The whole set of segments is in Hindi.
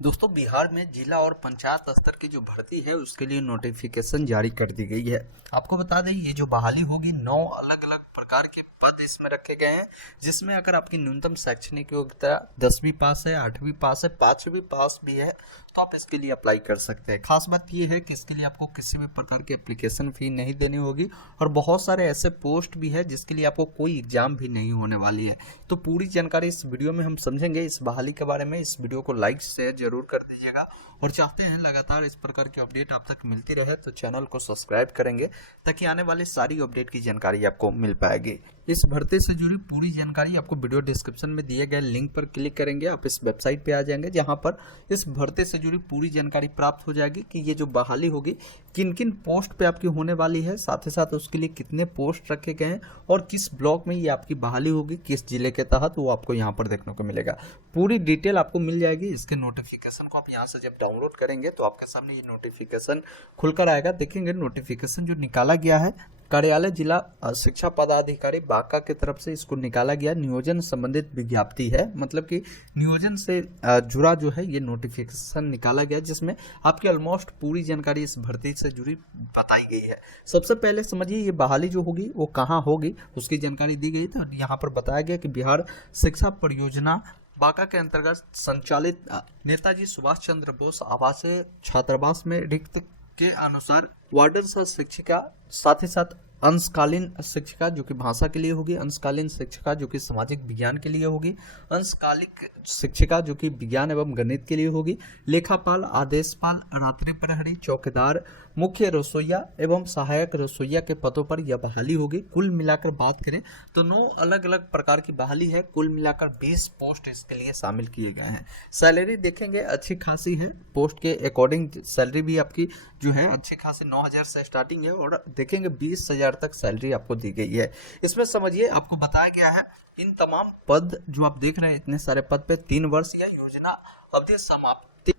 दोस्तों बिहार में जिला और पंचायत स्तर की जो भर्ती है उसके लिए नोटिफिकेशन जारी कर दी गई है। आपको बता दें ये जो बहाली होगी 9 अलग अलग प्रकार के पद इसमें रखे गए हैं, जिसमें अगर आपकी न्यूनतम शैक्षणिक योग्यता 10वीं पास है, 8वीं पास है, 5वीं पास भी है तो आप इसके लिए अप्लाई कर सकते हैं। खास बात ये है कि इसके लिए आपको किसी भी प्रकार की एप्लीकेशन फी नहीं देनी होगी और बहुत सारे ऐसे पोस्ट भी है जिसके लिए आपको कोई एग्जाम भी नहीं होने वाली है। तो पूरी जानकारी इस वीडियो में हम समझेंगे इस बहाली के बारे में। इस वीडियो को लाइक शेयर जरूर कर दीजिएगा और चाहते हैं लगातार इस प्रकार की अपडेट आप तक मिलती रहे तो चैनल को सब्सक्राइब करेंगे ताकि आने वाली सारी अपडेट की जानकारी आपको मिल पाएगी। इस भर्ती से जुड़ी पूरी जानकारी आपको वीडियो डिस्क्रिप्शन में दिए गए लिंक पर क्लिक करेंगे, आप इस वेबसाइट पे आ जाएंगे जहां पर इस भर्ती से जुड़ी पूरी जानकारी प्राप्त हो जाएगी कि ये जो बहाली होगी किन किन पोस्ट पे आपकी होने वाली है, साथ ही साथ उसके लिए कितने पोस्ट रखे गए हैं और किस ब्लॉक में ये आपकी बहाली होगी, किस जिले के तहत, वो आपको यहाँ पर देखने को मिलेगा। पूरी डिटेल आपको मिल जाएगी। इसके नोटिफिकेशन को आप यहाँ से जब डाउनलोड करेंगे तो आपके सामने ये नोटिफिकेशन खुलकर आएगा। देखेंगे नोटिफिकेशन जो निकाला गया है कार्यालय जिला शिक्षा पदाधिकारी बांका की तरफ से इसको निकाला गया। नियोजन संबंधित विज्ञप्ति है, मतलब कि नियोजन से जुड़ा जो है ये नोटिफिकेशन निकाला गया जिसमें आपकी ऑलमोस्ट पूरी जानकारी इस भर्ती से जुड़ी बताई गई है। सबसे पहले समझिए ये बहाली जो होगी वो कहाँ होगी उसकी जानकारी दी गई थी। यहाँ पर बताया गया कि बिहार शिक्षा परियोजना बांका के अंतर्गत संचालित नेताजी सुभाष चंद्र बोस आवासीय छात्रावास में रिक्त के अनुसार वार्डन सह शिक्षिका, साथ ही साथ अंशकालीन शिक्षिका जो कि भाषा के लिए होगी, अंशकालीन शिक्षिका जो कि सामाजिक विज्ञान के लिए होगी, अंशकालिक शिक्षिका जो कि विज्ञान एवं गणित के लिए होगी, लेखापाल, आदेशपाल, रात्रि प्रहरी, चौकीदार, मुख्य रसोइया एवं सहायक रसोइया के पदों पर यह बहाली होगी। कुल मिलाकर बात करें तो 9 अलग अलग प्रकार की बहाली है। कुल मिलाकर 20 पोस्ट इसके लिए शामिल किए गए हैं। सैलरी देखेंगे अच्छी खासी है, पोस्ट के अकॉर्डिंग सैलरी भी आपकी जो है अच्छी खासी 9,000 से स्टार्टिंग है और देखेंगे 20,000 तक सैलरी आपको दी गई है। इसमें समझिए आपको बताया गया है इन तमाम पद जो आप देख रहे हैं इतने सारे पद पे 3 वर्ष या योजना अवधि समाप्ति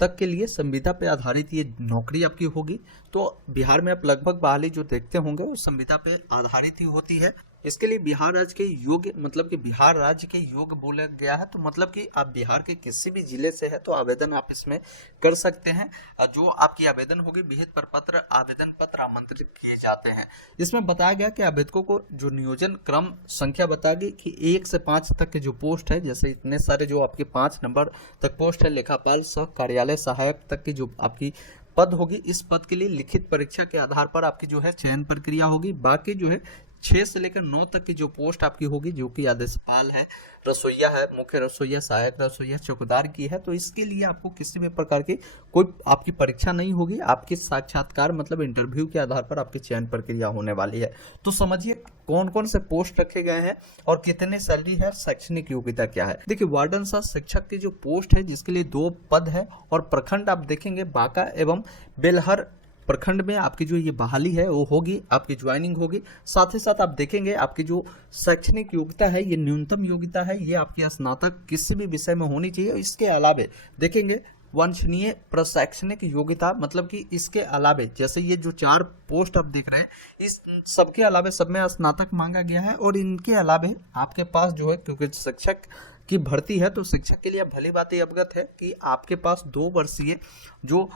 तक के लिए संविदा पे आधारित ये नौकरी आपकी होगी। तो बिहार में आप लगभग बहाली जो देखते होंगे वो संविदा पे आधारित ही होती है। इसके लिए बिहार राज्य के योग्य, मतलब कि बिहार राज्य के योग्य बोला गया है, तो मतलब कि आप बिहार के किसी भी जिले से है तो आवेदन आप इसमें कर सकते हैं। जो आपकी आवेदन होगी विहित प्रपत्र आवेदन पत्र आमंत्रित किए जाते हैं। इसमें बताया गया कि आवेदकों को जो नियोजन क्रम संख्या बताएगी कि 1 से 5 तक के जो पोस्ट है, जैसे इतने सारे जो आपके 5 नंबर तक पोस्ट है, लेखापाल सह कार्यालय सहायक तक की जो आपकी पद होगी, इस पद के लिए लिखित परीक्षा के आधार पर आपकी जो है चयन प्रक्रिया होगी। बाकी जो है 6 से लेकर 9 तक की जो पोस्ट आपकी होगी जो कि आदेशपाल है, रसोइया है, मुख्य रसोइया, सहायक रसोइया, चौकीदार की है, तो इसके लिए आपको किसी भी प्रकार की कोई आपकी परीक्षा नहीं होगी। आपके साक्षात्कार मतलब इंटरव्यू के आधार पर आपकी चयन प्रक्रिया होने वाली है। तो समझिए कौन कौन से पोस्ट रखे गए हैं और कितने सैलरी है, शैक्षणिक योग्यता क्या है। देखिए वार्डन सह शिक्षक की जो पोस्ट है जिसके लिए 2 पद है और प्रखंड आप देखेंगे बांका एवं बेलहर प्रखंड में आपकी जो ये बहाली है वो होगी, आपकी ज्वाइनिंग होगी। साथ ही साथ आप देखेंगे आपकी जो शैक्षणिक योग्यता है ये न्यूनतम योग्यता है, ये आपकी स्नातक किसी भी विषय में होनी चाहिए। इसके अलावे देखेंगे वांछनीय प्रशैक्षणिक योग्यता, मतलब कि इसके अलावे जैसे ये जो 4 पोस्ट आप देख रहे हैं इस सबके अलावे सब में स्नातक मांगा गया है और इनके अलावे आपके पास जो है, क्योंकि शिक्षक की भर्ती है तो शिक्षक के लिए भली बात ही अवगत है कि आपके पास 2 वर्षीय जो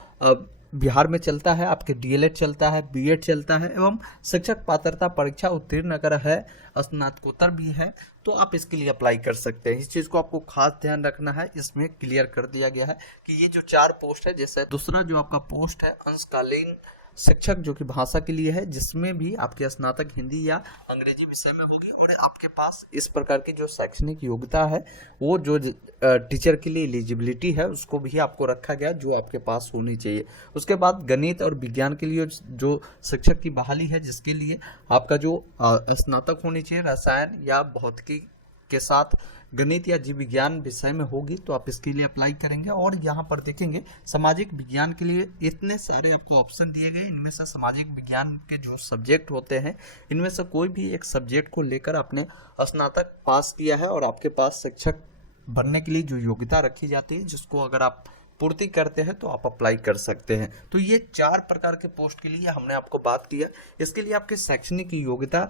बिहार में चलता है, आपके डीएलएड चलता है, बीएड चलता है एवं शिक्षक पात्रता परीक्षा उत्तीर्ण अगर है, स्नातकोत्तर भी है तो आप इसके लिए अप्लाई कर सकते हैं। इस चीज़ को आपको खास ध्यान रखना है, इसमें क्लियर कर दिया गया है कि ये जो 4 पोस्ट है, जैसे दूसरा जो आपका पोस्ट है अंशकालीन शिक्षक जो कि भाषा के लिए है, जिसमें भी आपके स्नातक हिंदी या अंग्रेजी विषय में होगी और आपके पास इस प्रकार की जो शैक्षणिक योग्यता है वो जो टीचर के लिए एलिजिबिलिटी है उसको भी आपको रखा गया जो आपके पास होनी चाहिए। उसके बाद गणित और विज्ञान के लिए जो शिक्षक की बहाली है जिसके लिए आपका जो स्नातक होनी चाहिए रसायन या भौतिकी के साथ गणित या जीव विज्ञान विषय में होगी तो आप इसके लिए अप्लाई करेंगे। और यहाँ पर देखेंगे सामाजिक विज्ञान के लिए इतने सारे आपको ऑप्शन दिए गए, इनमें से सामाजिक विज्ञान के जो सब्जेक्ट होते हैं इनमें से कोई भी एक सब्जेक्ट को लेकर आपने स्नातक पास किया है और आपके पास शिक्षक बनने के लिए जो योग्यता रखी जाती है जिसको अगर आप पूर्ति करते हैं तो आप अप्लाई कर सकते हैं। तो ये 4 प्रकार के पोस्ट के लिए हमने आपको बात किया। इसके लिए आपकी शैक्षणिक योग्यता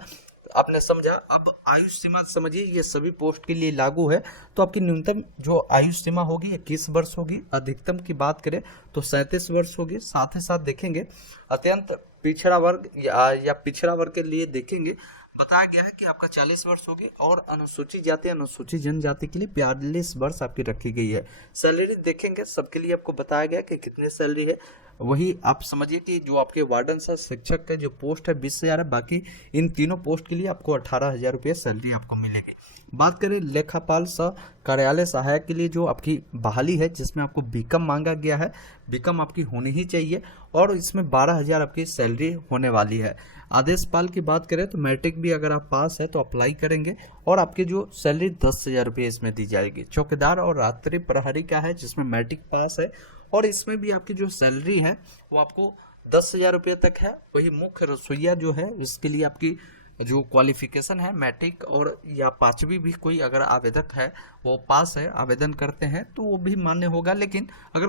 आपने समझा। अब आयु सीमा समझिए, ये सभी पोस्ट के लिए लागू है। तो आपकी न्यूनतम जो आयु सीमा होगी 21 वर्ष होगी, अधिकतम की बात करें तो 37 वर्ष होगी। साथ ही साथ देखेंगे अत्यंत पिछड़ा वर्ग या पिछड़ा वर्ग के लिए देखेंगे बताया गया है कि आपका 40 वर्ष होगी, और अनुसूचित जाति अनुसूचित जनजाति के लिए 42 वर्ष आपकी रखी गई है। सैलरी देखेंगे सबके लिए आपको बताया गया कि कितनी सैलरी है। वही आप समझिए कि जो आपके वार्डन सा शिक्षक का जो पोस्ट है 20,000 है, बाकी इन तीनों पोस्ट के लिए आपको 18,000 रुपये सैलरी आपको मिलेगी। बात करें लेखापाल सह कार्यालय सहायक के लिए जो आपकी बहाली है, जिसमें आपको बीकॉम मांगा गया है, बीकॉम आपकी होनी ही चाहिए, और इसमें 12,000 आपकी सैलरी होने वाली है। आदेशपाल की बात करें तो मैट्रिक भी अगर आप पास है तो अप्लाई करेंगे, और आपकी जो सैलरी 10,000 रुपये इसमें दी जाएगी। चौकीदार और रात्रि प्रहरी का है, जिसमें मैट्रिक पास है, और इसमें भी आपकी जो सैलरी है वो आपको 10,000 रुपये तक है। वही मुख्य रसोइया जो है, इसके लिए आपकी जो क्वालिफिकेशन है मैट्रिक और या 5वीं भी कोई अगर आवेदक है वो पास है, आवेदन करते हैं तो वो भी मान्य होगा। लेकिन अगर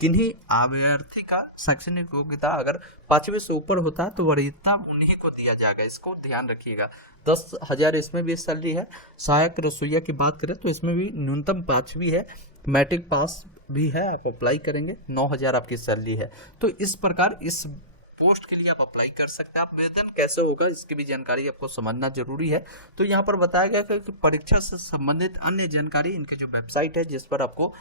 किन्हीं अभ्यर्थी का शैक्षणिक योग्यता अगर 5वीं से ऊपर होता है तो वरीयता उन्हीं को दिया जाएगा, इसको ध्यान रखिएगा। 10,000 इसमें भी सैलरी है। सहायक रसोइया की बात करें तो इसमें भी न्यूनतम 5वीं है, मैट्रिक पास भी है, आप अप्लाई करेंगे, 9,000 आपकी सैलरी है। तो इस प्रकार इस पोस्ट के लिए आप अप्लाई कर सकते हैं। आप वेतन कैसे होगा इसकी भी जानकारी आपको समझना जरूरी है। तो यहाँ पर बताया गया कि परीक्षा से संबंधित अन्य जानकारी इनकी जो वेबसाइट है जिस पर आपको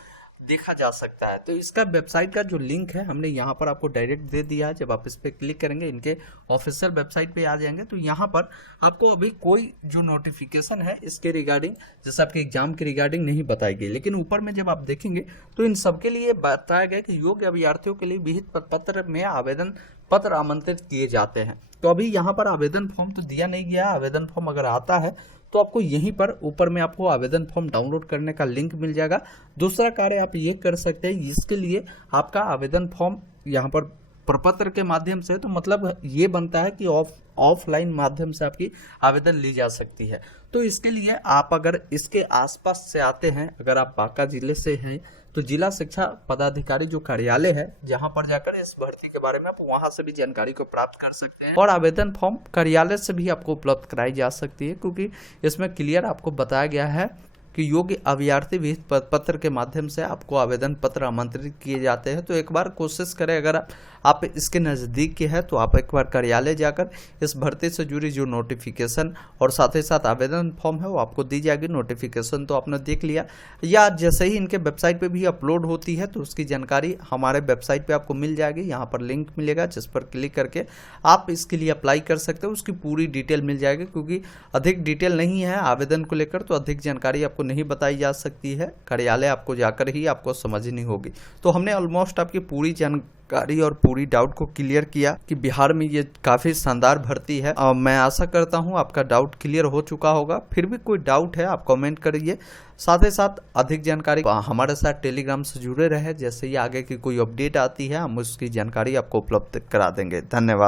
देखा जा सकता है। तो इसका वेबसाइट का जो लिंक है हमने यहाँ पर आपको डायरेक्ट दे दिया है। जब आप इस पर क्लिक करेंगे इनके ऑफिशियल वेबसाइट पे आ जाएंगे, तो यहाँ पर आपको अभी कोई जो नोटिफिकेशन है इसके रिगार्डिंग, जैसे आपके एग्जाम के रिगार्डिंग नहीं बताई गई, लेकिन ऊपर में जब आप देखेंगे तो इन सबके लिए बताया गया कि योग्य अभ्यर्थियों के लिए विहित पत्र में आवेदन पत्र आमंत्रित किए जाते हैं। तो अभी यहाँ पर आवेदन फॉर्म तो दिया नहीं गया। आवेदन फॉर्म अगर आता है तो आपको यहीं पर ऊपर में आपको आवेदन फॉर्म डाउनलोड करने का लिंक मिल जाएगा। दूसरा कार्य आप ये कर सकते हैं, इसके लिए आपका आवेदन फॉर्म यहाँ पर प्रपत्र के माध्यम से, तो मतलब ये बनता है कि ऑफलाइन माध्यम से आपकी आवेदन ली जा सकती है। तो इसके लिए आप अगर इसके आसपास से आते हैं, अगर आप बांका जिले से हैं तो जिला शिक्षा पदाधिकारी जो कार्यालय है जहां पर जाकर इस भर्ती के बारे में आप वहां से भी जानकारी को प्राप्त कर सकते हैं, और आवेदन फॉर्म कार्यालय से भी आपको उपलब्ध कराई जा सकती है, क्योंकि इसमें क्लियर आपको बताया गया है कि योग्य अभ्यर्थी विहित पत्र के माध्यम से आपको आवेदन पत्र आमंत्रित किए जाते हैं। तो एक बार कोशिश करें, अगर आप इसके नज़दीक के हैं तो आप एक बार कार्यालय जाकर इस भर्ती से जुड़ी जो नोटिफिकेशन और साथ ही साथ आवेदन फॉर्म है वो आपको दी जाएगी। नोटिफिकेशन तो आपने देख लिया, या जैसे ही इनके वेबसाइट पे भी अपलोड होती है तो उसकी जानकारी हमारे वेबसाइट पे आपको मिल जाएगी। यहाँ पर लिंक मिलेगा जिस पर क्लिक करके आप इसके लिए अप्लाई कर सकते हो, उसकी पूरी डिटेल मिल जाएगी। क्योंकि अधिक डिटेल नहीं है आवेदन को लेकर तो अधिक जानकारी आपको नहीं बताई जा सकती है, कार्यालय आपको जाकर ही आपको समझनी होगी। तो हमने ऑलमोस्ट आपकी पूरी जानकारी और पूरी डाउट को क्लियर किया कि बिहार में ये काफ़ी शानदार भर्ती है। मैं आशा करता हूँ आपका डाउट क्लियर हो चुका होगा। फिर भी कोई डाउट है आप कमेंट करिए। साथ ही साथ अधिक जानकारी हमारे साथ टेलीग्राम से जुड़े रहे, जैसे ही आगे की कोई अपडेट आती है हम उसकी जानकारी आपको उपलब्ध करा देंगे। धन्यवाद।